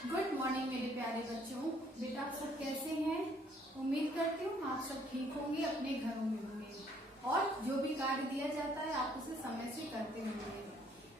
Good morning मेरे प्यारे बच्चों। बेटा आप सब कैसे हैं? उम्मीद करती हूँ आप सब ठीक होंगे, अपने घरों में होंगे और जो भी कार्य दिया जाता है आप उसे समय से करते होंगे।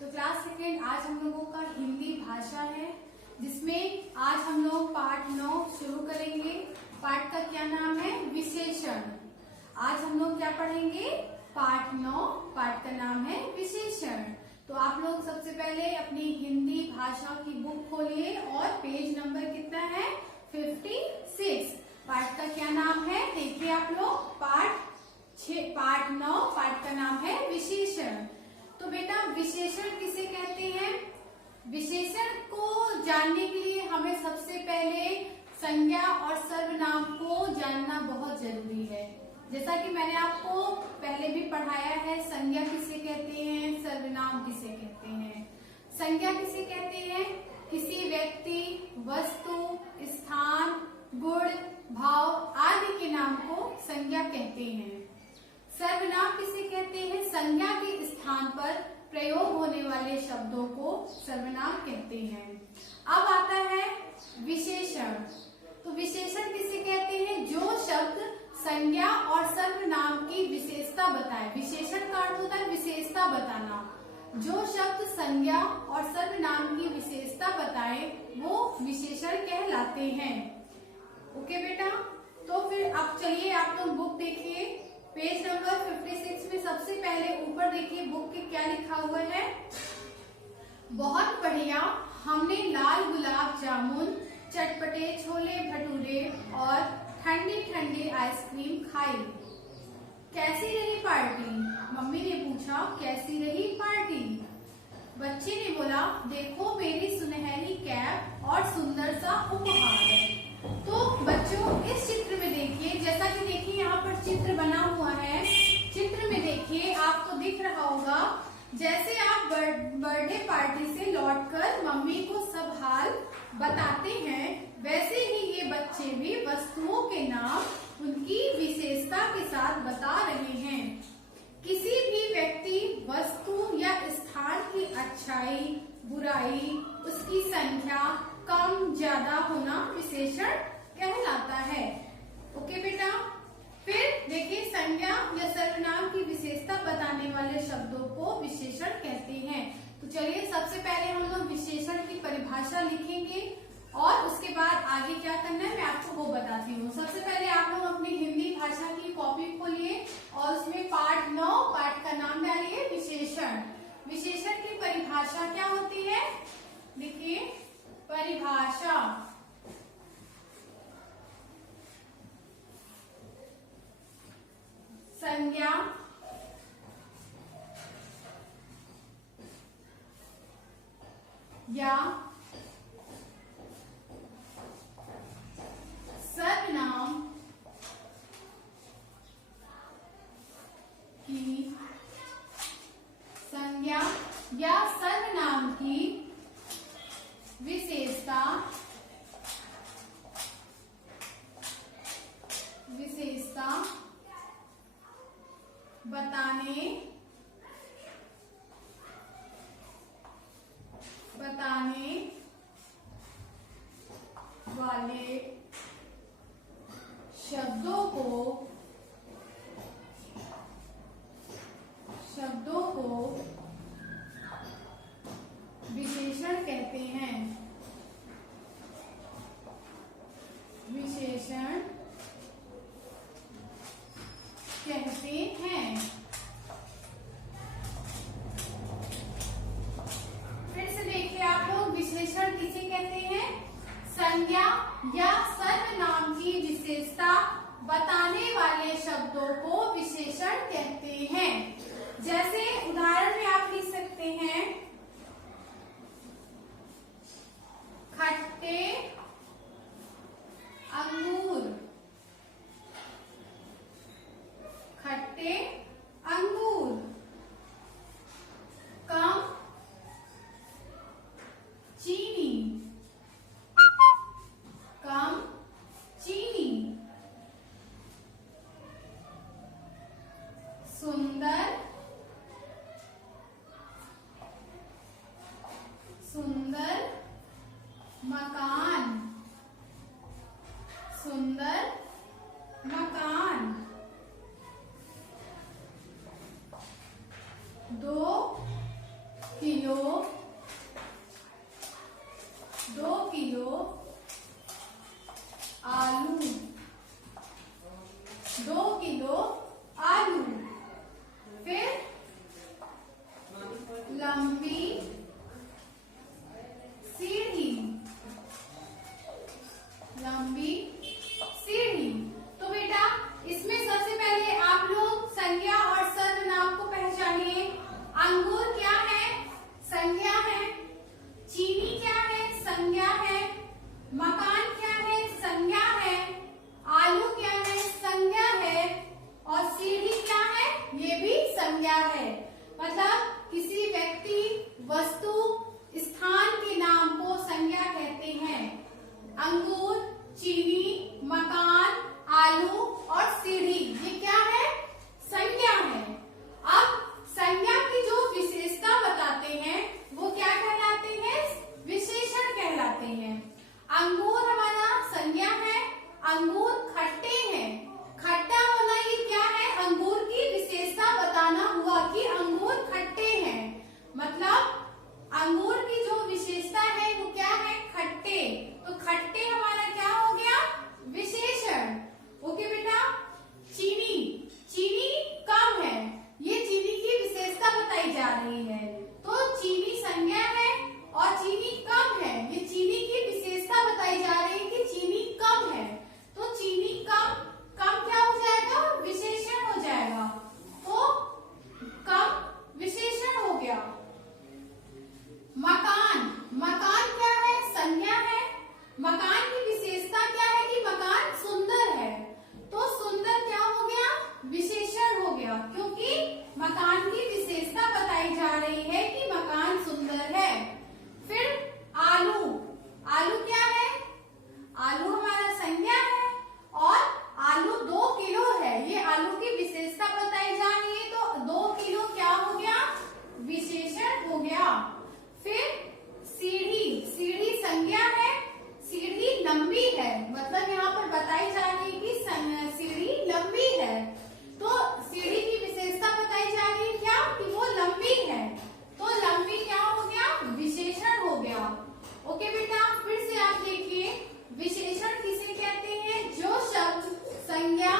तो क्लास सेकेंड आज हम लोगों का हिंदी भाषा है, जिसमें आज हम लोग पाठ 9 शुरू करेंगे। पाठ का क्या नाम है? विशेषण। आज हम लोग क्या पढ़ेंगे? पाठ 9। पाठ का नाम है विशेषण। तो आप लोग सबसे पहले अपनी हिंदी भाषा की बुक खोलिए और पेज नंबर कितना है? 56। पाठ का क्या नाम है? देखिए आप लोग, पाठ 9। पाठ का नाम है विशेषण। तो बेटा विशेषण किसे कहते हैं? विशेषण को जानने के लिए हमें सबसे पहले संज्ञा और सर्वनाम को जानना बहुत जरूरी है। जैसा कि मैंने आपको पहले भी पढ़ाया है, संज्ञा किसे कहते हैं, सर्वनाम किसे कहते हैं। संज्ञा किसे कहते हैं? किसी व्यक्ति, वस्तु, स्थान, गुण, भाव आदि के नाम को संज्ञा कहते हैं। सर्वनाम किसे कहते हैं? संज्ञा के स्थान पर प्रयोग होने वाले शब्दों को सर्वनाम कहते हैं। अब आता है विशेषण। तो विशेषण किसे कहते हैं? जो शब्द संज्ञा और सर्वनाम की विशेषता बताए। विशेषण का अर्थ होता है विशेषता बताना। जो शब्द संज्ञा और सर्वनाम की विशेषता बताए वो विशेषण कहलाते हैं। ओके बेटा, तो फिर अब चलिए आप लोग बुक देखिए। पेज नंबर 56 में सबसे पहले ऊपर देखिए बुक के क्या लिखा हुआ है। बहुत बढ़िया, हमने लाल गुलाब जामुन, चटपटे छोले भटूरे और ठंडी ठंडी आइसक्रीम खाई। कैसी रही पार्टी? मम्मी ने पूछा कैसी रही पार्टी? बच्चे ने बोला देखो मेरी सुनहरी कैप और सुंदर सा उपहार। तो बच्चों इस चित्र में देखिए, जैसा कि देखिए यहाँ पर चित्र बना हुआ है। चित्र में देखिए आपको दिख रहा होगा, जैसे आप बर्थडे पार्टी से लौटकर मम्मी को सब हाल बताते हैं, वैसे ही ये बच्चे भी वस्तुओं के नाम उनकी विशेषता के साथ बता रहे हैं। किसी भी व्यक्ति, वस्तु या स्थान की अच्छाई, बुराई, उसकी संख्या, कम ज्यादा होना विशेषण कहलाता है। ओके बेटा, फिर देखिए संज्ञा या सर्वनाम की विशेषता बताने वाले शब्दों को विशेषण कहते हैं। तो चलिए सबसे पहले हम लोग विशेषण की परिभाषा लिखेंगे और उसके बाद आगे क्या करना है मैं आपको वो बताती हूँ। सबसे पहले आप लोग अपनी हिंदी भाषा की कॉपी खोलिए और उसमें पाठ 9 पाठ का नाम डालिए विशेषण। विशेषण की परिभाषा क्या होती है? देखिए परिभाषा, संज्ञा, या सर्वनाम की संज्ञा या सर्वनाम की विशेषता बताने वाले शब्दों को विशेषण कहते हैं। विशेषण कहते हैं। फिर से देखिए आप लोग, विशेषण किसे कहते हैं? संज्ञा या सर्वनाम की विशेषता बताने वाले शब्दों को विशेषण कहते हैं। जैसे उदाहरण में आप लिख सकते हैं खट्टे अंगूर। खट्टे अंगूर। कम चीनी। कम चीनी। सुंदर मकान, सुंदर मकान। 2 किलो, 2 किलो आलू, 2 किलो आलू। फिर लंबी सीढ़ी, लंबी सीढ़ी। तो बेटा इसमें सबसे पहले आप लोग संज्ञा और सर्वनाम को पहचानिए। अंगूर क्या है? संज्ञा है। चीनी क्या है? संज्ञा है। मकान क्या है? संज्ञा है। आलू क्या है? संज्ञा है। और सीढ़ी क्या है? ये भी संज्ञा है। मतलब किसी व्यक्ति, वस्तु, स्थान के नाम को संज्ञा कहते हैं। अंगूर, चीनी, मकान, आलू और सीढ़ी ये क्या है? संज्ञा है। अब संज्ञा की जो विशेषता बताते हैं वो क्या कहलाते हैं? विशेषण कहलाते हैं। अंगूर हमारा संज्ञा है। अंगूर खट्टे हैं। खट्टा होना ये क्या है? अंगूर की विशेषता बताना हुआ कि अंगूर खट्टे हैं। मतलब अंगूर की जो विशेषता है वो क्या है? खट्टे। तो खट्टे हमारा क्या हो गया? विशेषण। ओके बेटा। चीनी, चीनी कम है, ये चीनी की विशेषता बताई जा रही है। तो चीनी संज्ञा है और चीनी कम है, ये चीनी की विशेषता बताई जा रही है कि चीनी कम है। तो चीनी कम, कम क्या हो जाएगा? विशेषण हो जाएगा। तो कम विशेषण हो गया। मकान, मकान क्या है? संज्ञा है। मकान की विशेषता क्या है? कि मकान सुंदर है। तो सुंदर क्या हो गया? विशेषण हो गया, क्योंकि मकान की विशेषता बताई जा रही है कि मकान सुंदर है। फिर आलू, आलू क्या है? आलू हमारा संज्ञा है और आलू 2 किलो है, ये आलू की विशेषता बताई जा रही है। तो 2 किलो क्या हो गया? विशेषण हो गया। फिर सीढ़ी, सीढ़ी संज्ञा है। सीढ़ी लंबी है, मतलब यहाँ पर बताई जा रही है कि सीढ़ी लंबी है। तो सीढ़ी की विशेषता बताई जा रही है क्या? कि वो लंबी है। तो लंबी क्या हो गया? विशेषण हो गया। ओके बेटा, फिर से आप देखिए विशेषण किसे कहते हैं? जो शब्द संज्ञा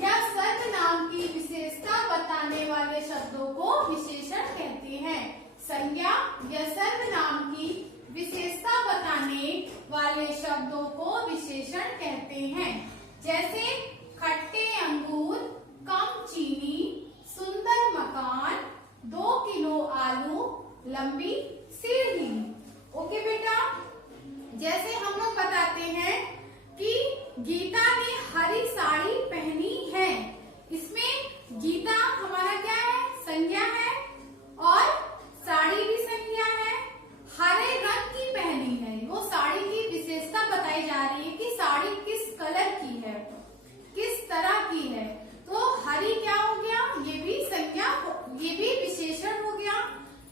या सर्वनाम की विशेषता बताने वाले शब्दों को विशेषण कहते हैं। संज्ञा या सर्वनाम की विशेषता बताने वाले शब्दों को विशेषण कहते हैं। जैसे खट्टे अंगूर, कम चीनी, सुंदर मकान, 2 किलो आलू, लंबी सीढ़ी। ओके बेटा। जैसे हम लोग बताते हैं कि गीता ने हरी साड़ी पहनी है। इसमें गीता हमारा क्या है? संज्ञा है और साड़ी भी संज्ञा है। हरे रंग की पहनी है, वो साड़ी की विशेषता बताई जा रही है कि साड़ी किस कलर की है, किस तरह की है। तो हरी क्या हो गया? ये भी संज्ञा, ये भी विशेषण हो गया।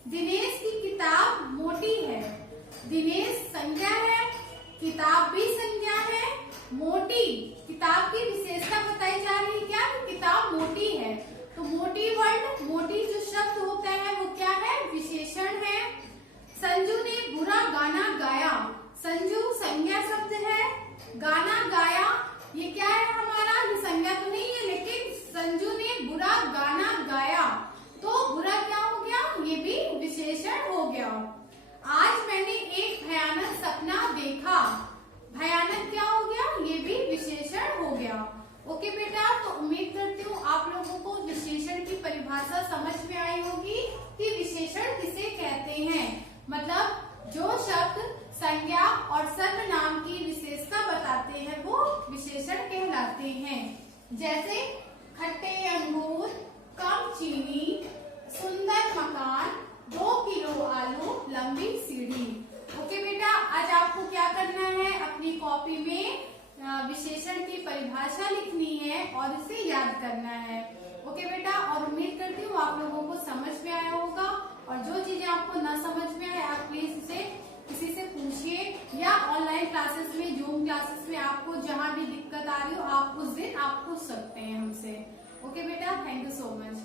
दिनेश की किताब मोटी है। दिनेश संज्ञा है, किताब भी संज्ञा है। मोटी, किताब की विशेषता बताई जा रही है क्या? किताब मोटी है। तो मोटी वर्ड, मोटी जो शब्द होता है वो क्या है? विशेषण है। संजू ने बुरा गाना गाया। संजू संज्ञा शब्द है। गाना गाया ये क्या है हमारा? ये संज्ञा तो नहीं है, लेकिन संजू ने बुरा गाना गाया। तो बुरा क्या हो गया? ये भी विशेषण हो गया। आज मैंने एक भयानक सपना देखा। भयानक क्या हो गया? ये भी विशेषण हो गया। ओके बेटा, तो उम्मीद करती हूँ आप लोगों को विशेषण की परिभाषा समझ में आई होगी कि विशेषण किसे कहते हैं। मतलब जो शब्द संज्ञा और सर्वनाम की विशेषता बताते हैं वो विशेषण कहलाते हैं। जैसे खट्टे अंगूर, कम चीनी, सुंदर मकान, 2 किलो आलू, लंबी सीढ़ी। ओके बेटा, आज आपको क्या करना है? अपनी कॉपी में विशेषण की परिभाषा लिखनी है और इसे याद करना है। ओके बेटा, और उम्मीद करती हूँ आप लोगों को समझ में आया होगा। और जो चीजें आपको ना समझ में आए आप प्लीज उसे किसी से पूछिए या जूम क्लासेस में आपको जहां भी दिक्कत आ रही हो आप उस दिन आप पूछ सकते हैं हमसे। ओके बेटा, थैंक यू सो मच।